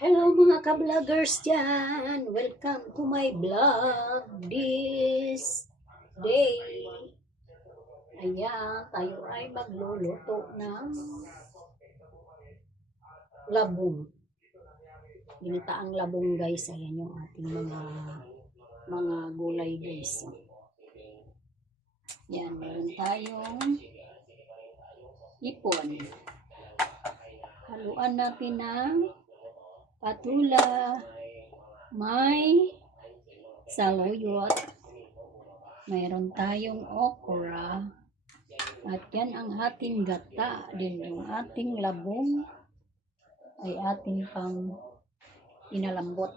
Hello mga ka-vloggers dyan! Welcome to my vlog this day. Ayan, tayo ay magluluto ng labong. Ginataang labong guys. Ayan yung ating mga gulay guys. Yan, meron tayong ipon. Haluan natin ng patula, may saluyot, mayroon tayong okra, at yan ang ating gata. Din yung ating labong ay ating pang inalambot.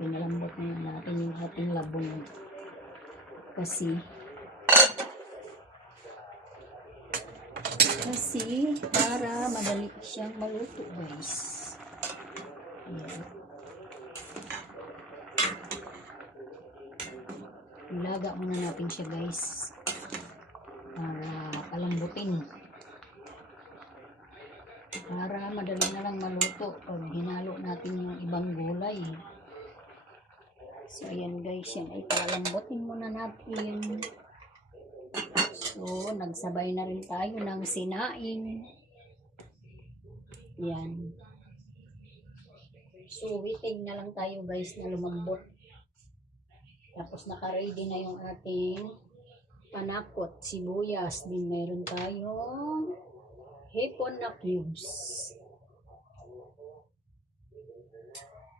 Pinalambot na yun natin yung ating labong kasi para madali siyang maluto guys. Ayan. Ilaga muna natin siya guys para palambutin, para madali na lang maluto pag hinalo natin yung ibang gulay. So ayan guys, yan ay palambutin muna natin. So nagsabay na rin tayo ng sinaing. Yan. So waiting na lang tayo guys na lumambot. Tapos naka-ready na yung ating panakot, sibuyas. Din meron tayong hipon na cubes.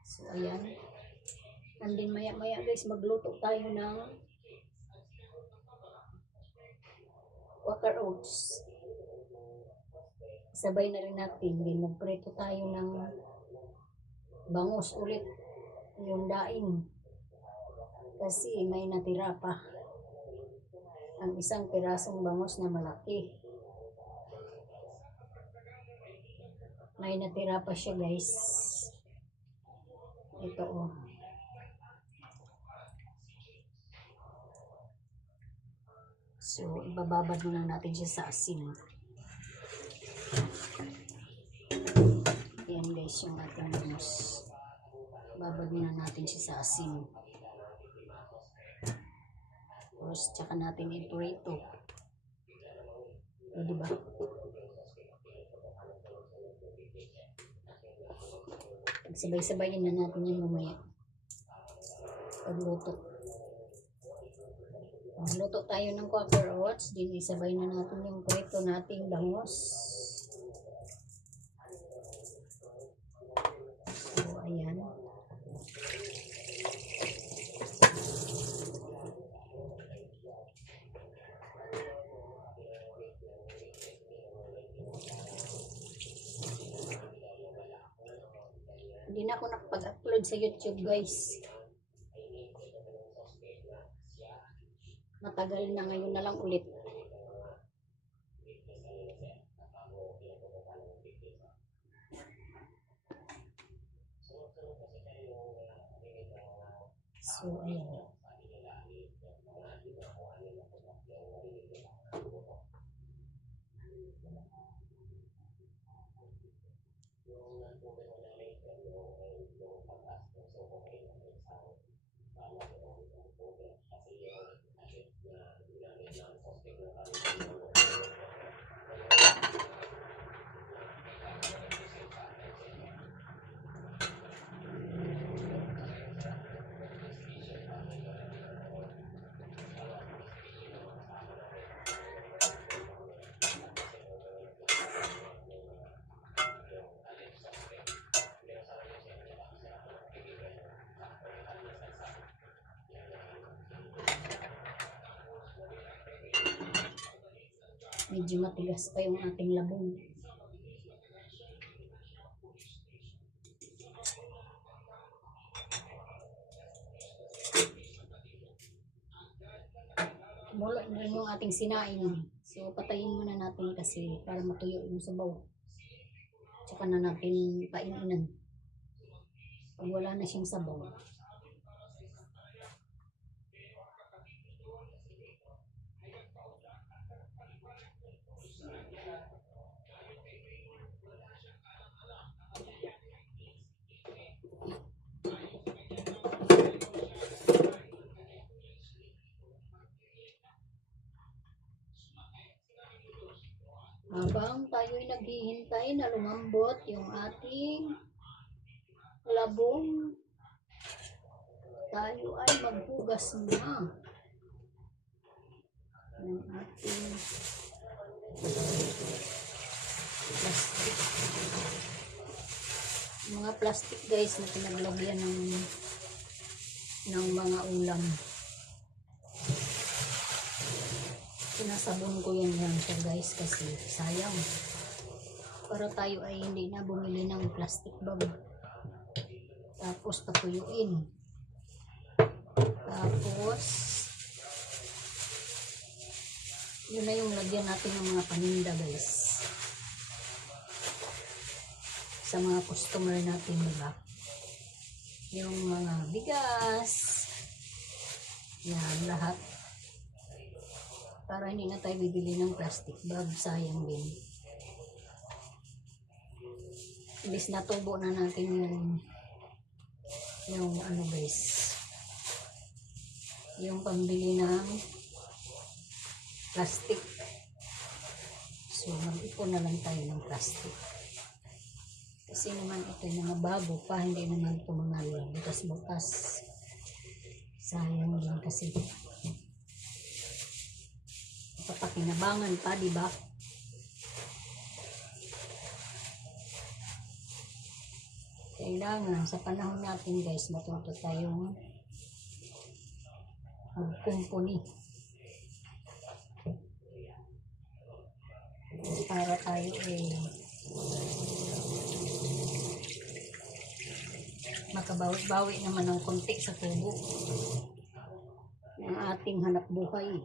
So ayan. And then maya maya guys, magluto tayo ng Quaker Oats. Sabay na rin natin. Then magprito tayo ng bangus ulit. Yung daing. Kasi may natira pa. Ang isang pirasong bangus na malaki. May natira pa siya guys. Ito oh. So, ibababad muna natin siya sa asin. Ayan guys, yung ating bangus. Babad muna natin siya sa asin. Tapos, tsaka natin iprito. O, diba? Pagsabay-sabayin na natin yung mamaya. Pagluto. Magluto tayo ng Quaker Oats. Din isabay na natin yung prito nating bangus. So, ayan. Hindi na ako nakapag-upload sa YouTube guys. Matagal na, ngayon na lang ulit. So, ayan. Medyo matigas pa yung ating labong. Mulo na rin yung ating sinaing. So, patayin muna natin kasi para matuyo yung sabaw. Tsaka na natin paininan. Pag wala na siyang sabaw. Habang tayo'y naghihintay na lumambot yung ating labong, tayo ay maghugas na ng ating plastic. Mga plastic guys na pinaglagyan ng mga ulam. Sinasabon ko yan siya guys kasi sayang. Para tayo ay hindi na bumili ng plastic bag. Tapos patuyuin. Tapos yun na yung lagyan natin ng mga paninda guys. Sa mga customer natin, diba? Yung mga bigas. Yan, lahat. Para hindi na tayo bibili ng plastic bag, sayang din. Imbis na tubo na natin yung ano guys, yung pambili ng plastic. So mag-ipon na lang tayo ng plastic. Kasi naman ito yung mga bago pa, hindi naman ito mga butas-butas. Sayang din kasi. Papakinabangan pa, diba? Kailangan sa panahon natin guys, matuto tayong magkumpuni. Para tayo makabawi-bawi naman ng konti sa tubo ng ating hanap buhay.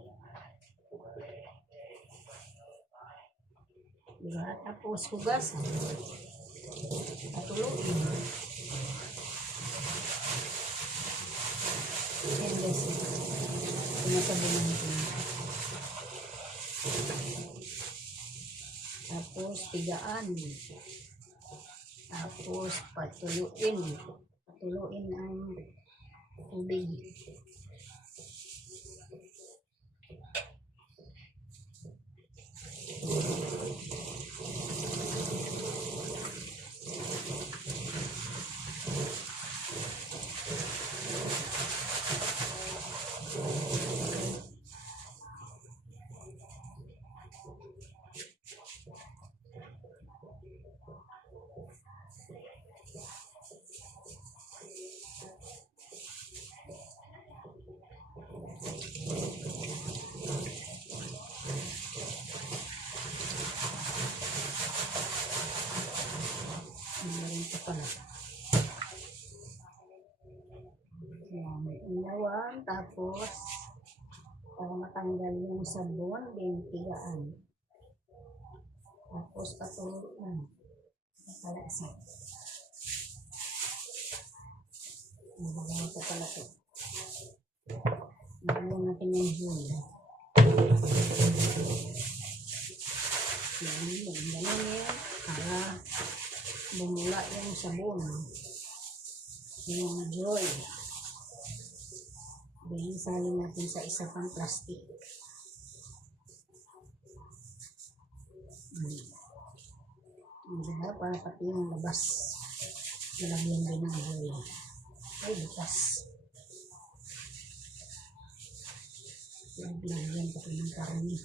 Diba? Tapos hugas. Patuluin. Ayan guys. Pinasabunan natin. Tapos pigaan. Tapos patuluin. Patuluin ang tubig. Ito pala. Yan, ilawan, tapos para matanggal yung sabon, din pigaan. Tapos patuluan. Pala isa. Nabagawa ko pala ito. Nabagawa natin yung huli. Yan, ganyan para bumula yung sabon. Yung joy. Then, salin natin sa isa pang plastic. Diba? Para pati yung labas. Nalagyan din ng joy. Ay, butas. Lagyan ko ng karni.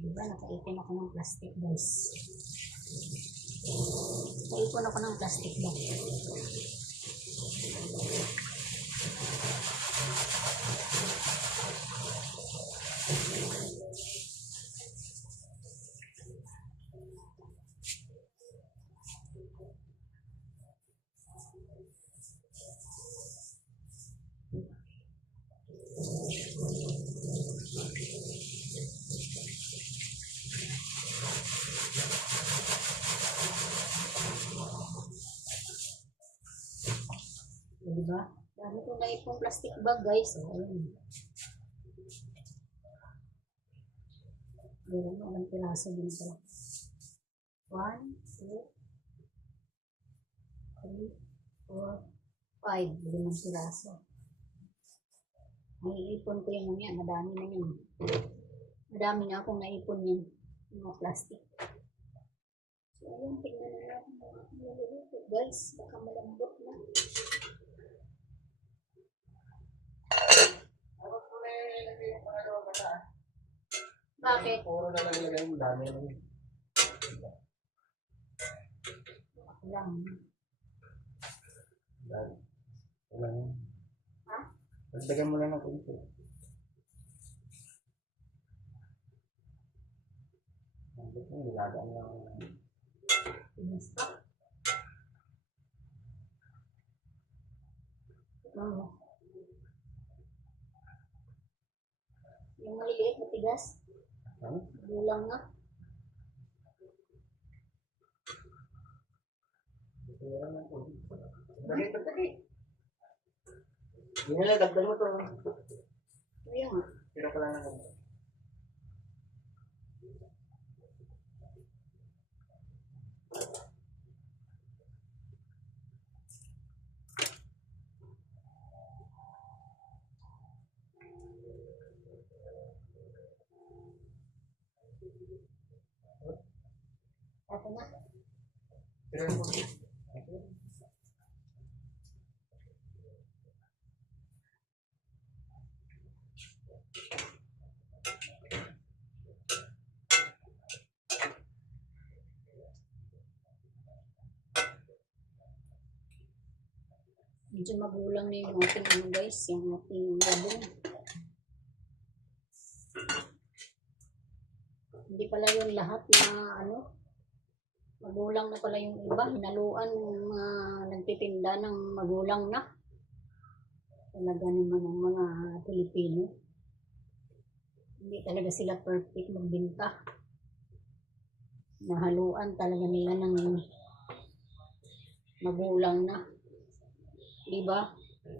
Diba? Nakaipon ako ng plastic guys. Nakaipon ako ng plastic bag. Diba? Dami ko na ipong plastic bag guys. O, ayun. Meron mo ng piraso dito. 1, 2, 3, 4, 5. 5 piraso. Naiipon ko yung mga yan. Madami na yun. Madami na akong naipon yan. Mga plastic. So, ayun. Tingnan na natin mga niluluto. Guys, baka malambot na. Bakit? Puro na lang ilagay mo, dami lang. Lang. Dami. Wala na. Ha? Dagdagan mo lang ng kunti. Nandito yung nilagaan lang. Tinis pa. Oo. Yung maliliit, matigas. Ano? Gulang na. Dagdagan ng kunti. Dagdagan. Hindi na lang, dagdag mo to. Ayun nga. Pero ka lang ng Ito na. pero yung kunti. Medyo magulang na yung ating ano guys, yung ating labong. Hindi pala yung lahat na ano, magulang na pala yung iba. Hinaluan ng mga nagtitinda ng magulang na. Talaga naman ang mga Pilipino. Hindi talaga sila perfect magbenta. Nahaluan talaga nila ng magulang na. Diba?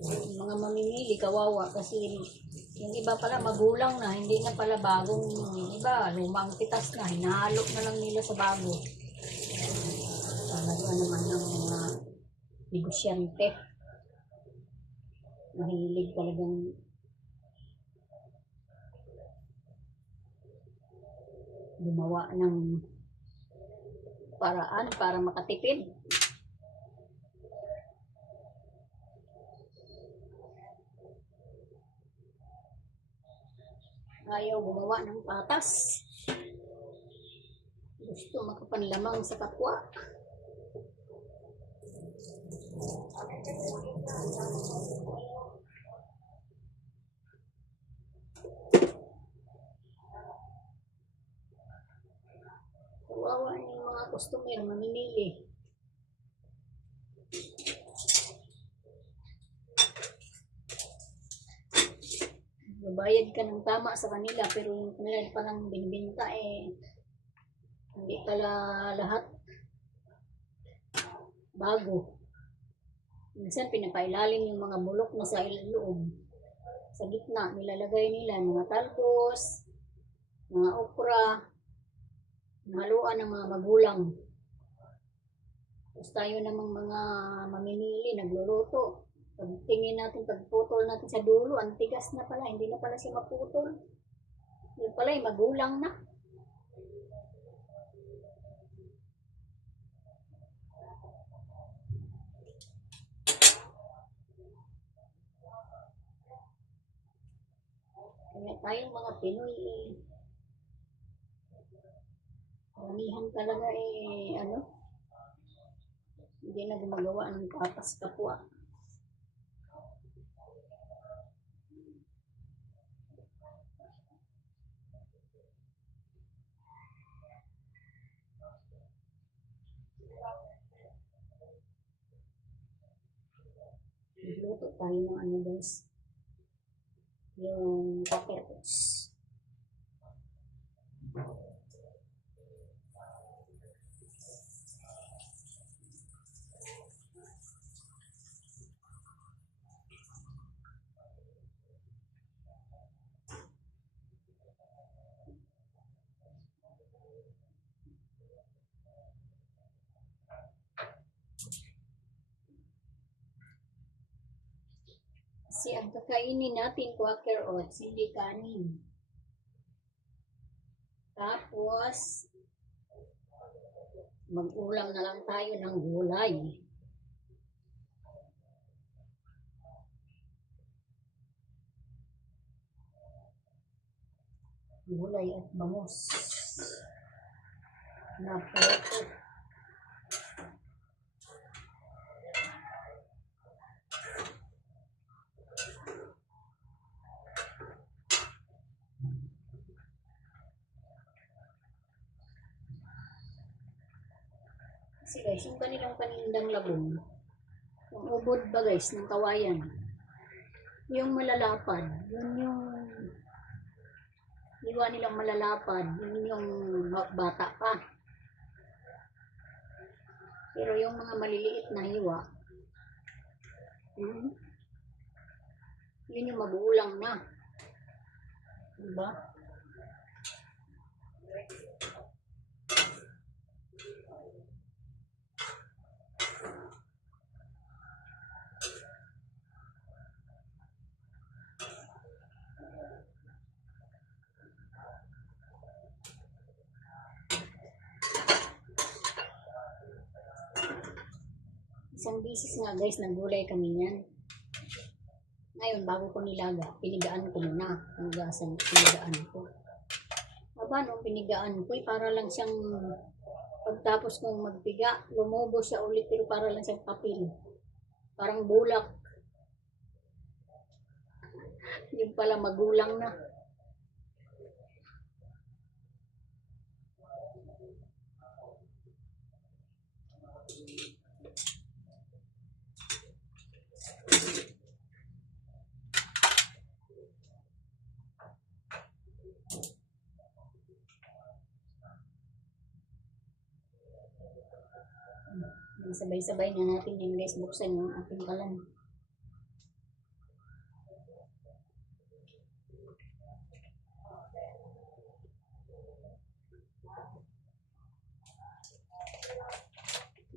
Yung mga mamimili, kawawa kasi yung iba pala magulang na, hindi na pala bagong, yung iba, lumang pitas na, hinahalo na lang nila sa bago. Talaga naman ng mga negosyante. Mahilig talagang gumawa ng paraan para makatipid. Ayaw gumawa ng patas. Gusto makapanlamang sa kapwa. Kawawa yung mga customer, mamimili. Babayad ka ng tama sa kanila pero yung kanila palang binibinta hindi pala lahat bago. Minsan pinapailalim yung mga bulok na sa loob. Sa gitna nilalagay nila mga talbos, mga okra, haluan ng mga magulang. Tapos tayo namang mga mamimili, nagluluto. Pagtingin natin, pagputol natin sa dulo, ang tigas na pala, hindi na pala siya maputol. Yun pala, magulang na. Kaya tayong mga Pinoy, karamihan talaga hindi na gumagawa ng patas kapwa. Nagluto tayo ng ano guys, yung paperos. Kasi ang kakainin natin, quaker oats, hindi kanin. Tapos, mag-ulam na lang tayo ng gulay. Gulay at bangus. Na pork. Kasi guys, yung kanilang panindang labong, yung ubod ba guys, ng kawayan, yung malalapad, yun yung liwa nilang malalapad, yun yung bata pa. Pero yung mga maliliit na hiwa, yun yung magulang na. Diba? Isang bisis nga guys, naggulay kami yan. Ngayon, bago ko nilaga, pinigaan ko muna. Pinigaan ko. Aba, nung pinigaan ko, para lang siyang, pagtapos kong magpiga, lumubo siya ulit, pero para lang siyang papel. Parang bulak. Yung pala magulang na. Sabay-sabay na natin yun guys, buksan yung ating kalan.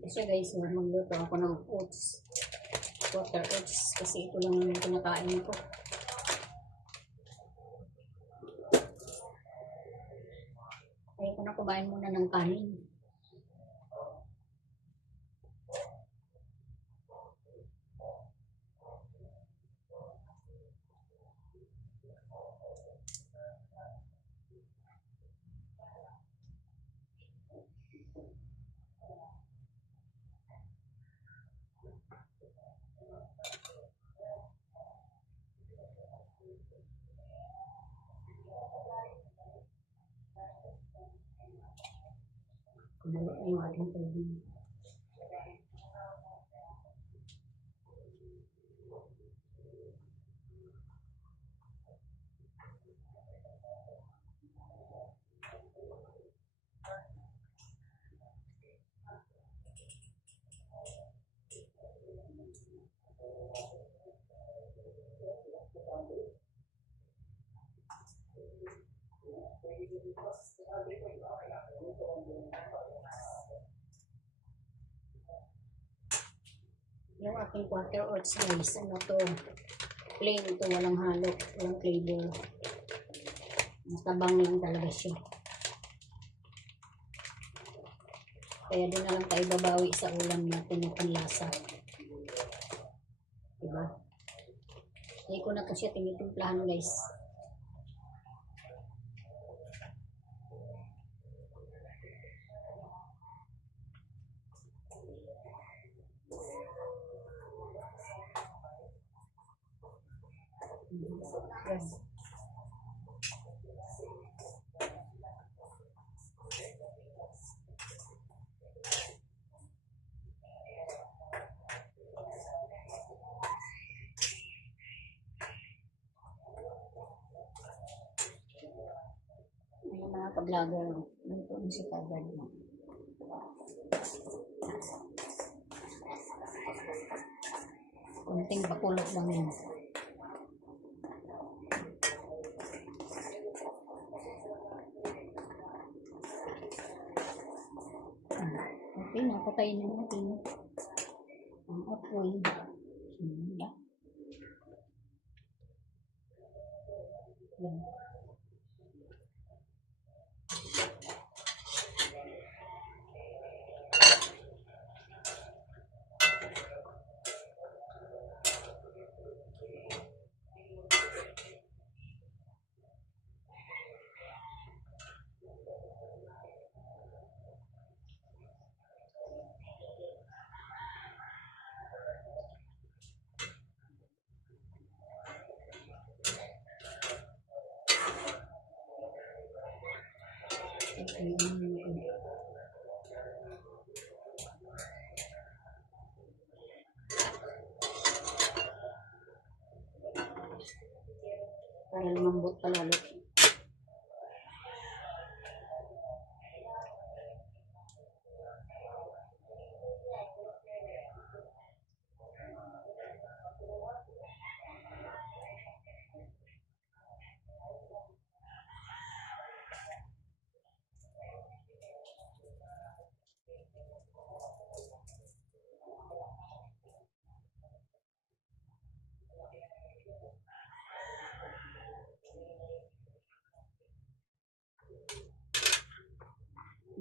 Kasi guys, magluto ako ng oats. Water oats. Kasi ito lang yung kinakain ko. Ayaw ko na kumain muna ng kanin. Kumalo ay yung ating tubig. Yung ating quarter oats guys, ano to, plain ito, walang halo, walang flavor. Matabang lang talaga siya. Kaya doon na lang tayo babawi sa ulam natin ng panlasa. Diba? Hindi ko na to siya tinitimplahan guys. Yes. Yung mga ka-vlogger, dito na si kagad mo. Kunting pakulot lang yun. Okay, napatayin na natin ang apoy. Para lumambot pa lalo.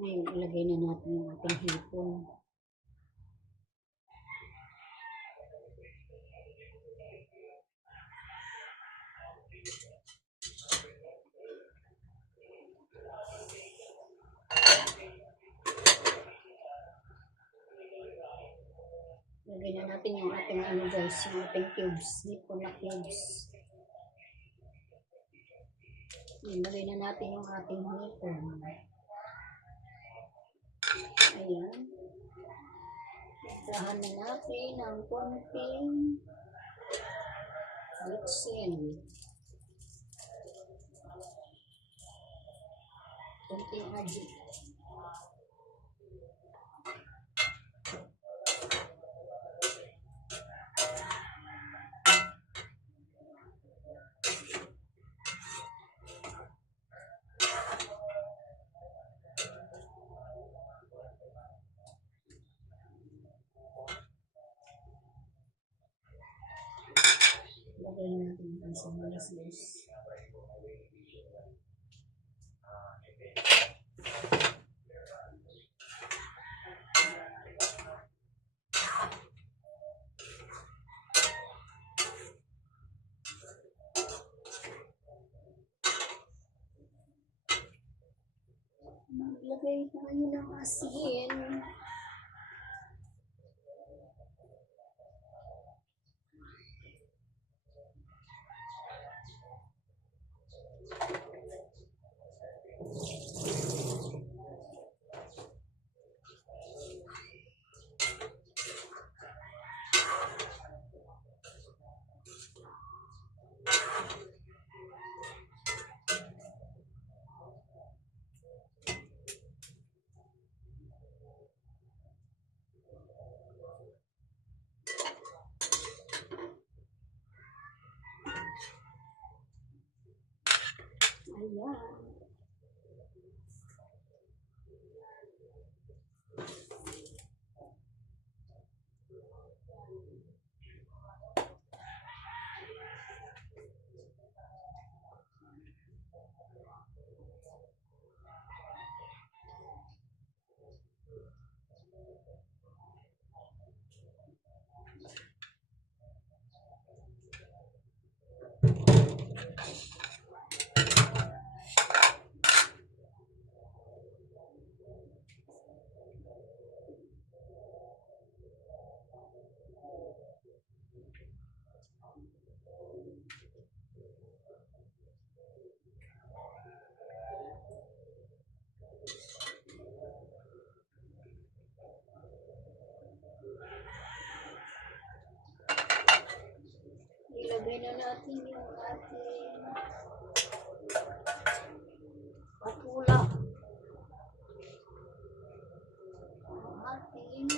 Ngayon, ilagay na natin yung ating hipon. Ilagay na natin yung ating ano guys, yung ating cubes, hipon na cubes. Ilagay na natin yung ating hipon. Ayan. Dahan na natin ng konting bitsin. Konting aji. Lagay na natin yung isang malaslos. Maglagay tayo ng asin. Ayan. Ilagay na natin yung ating patula. Ang ating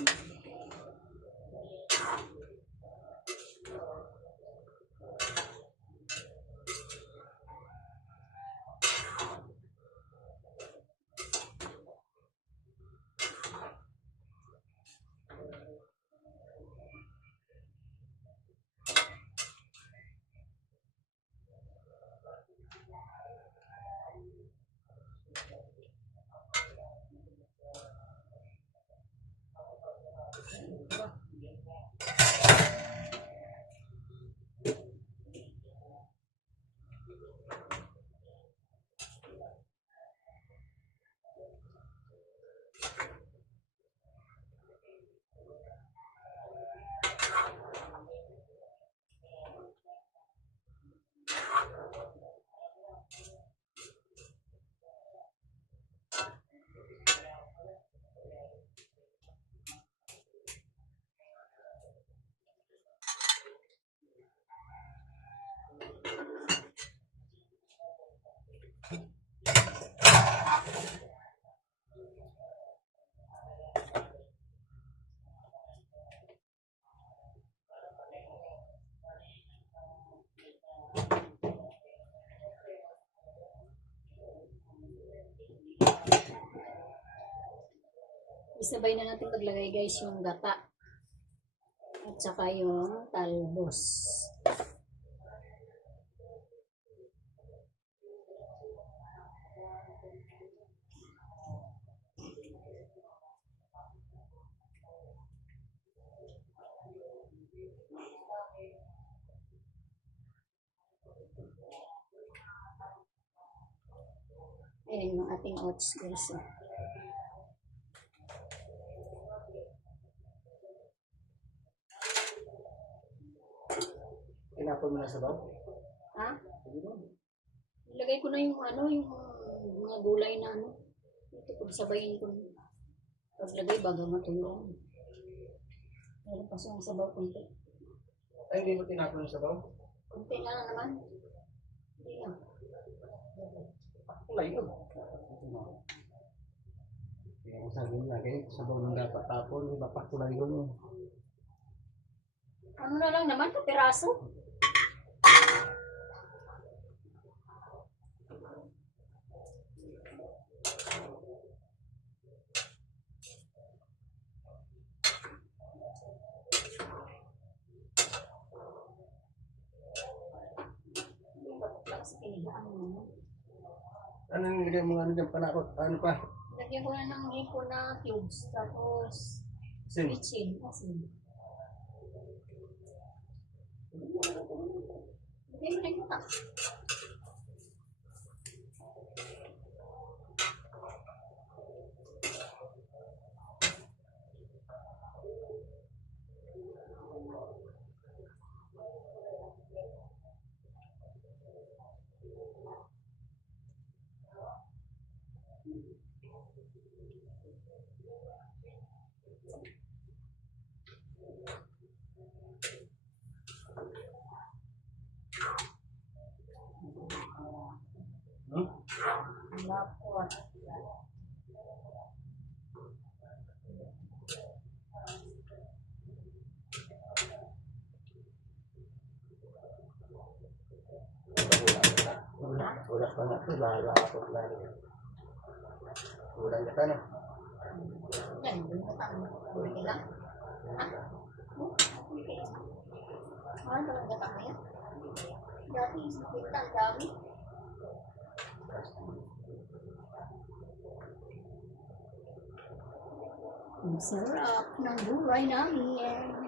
Isabay na natin paglagay guys yung gata. At saka yung talbos. Ayan yung ating oats guys. Tinapon mo na sa baw? Ha? Ilagay ko na yung yung mga gulay na Ito pagsabayin ko. Paglagay bago matulong. Meron pa siyang sabaw kunti. Ay, hindi mo tinapon sa baw? Kunti na lang naman. Hindi na. Wala yun. Kaya kung sabi nila, kayo sa baw nung dapat tapon, iba pa kulay yun. Ano na lang naman, kapiraso. Ano nilagay mo nga dyan panakot? Ano pa? Lagyan ko na ng hipon na cubes. Tapos, Sin. asin. Lagyan mo na yung mata. Lapot. Ulat pa na ito, bahala ako lalo. Ulan ka na. Yan, yung mata mo. Okay lang. Mahal ba ang gata mo yan? Dati, isipita, ang dami. Ang sarap ng gulay namin.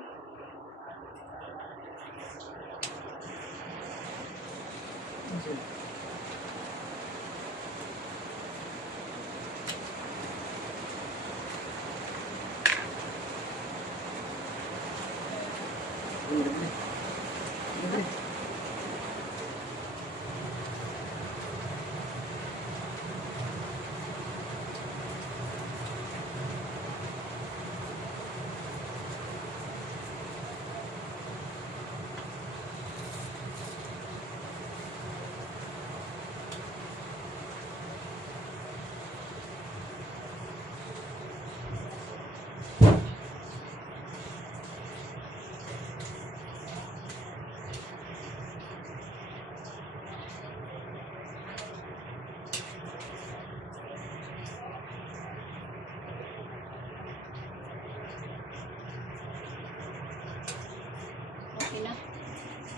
Okay na.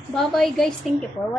Bye-bye guys. Thank you for watching.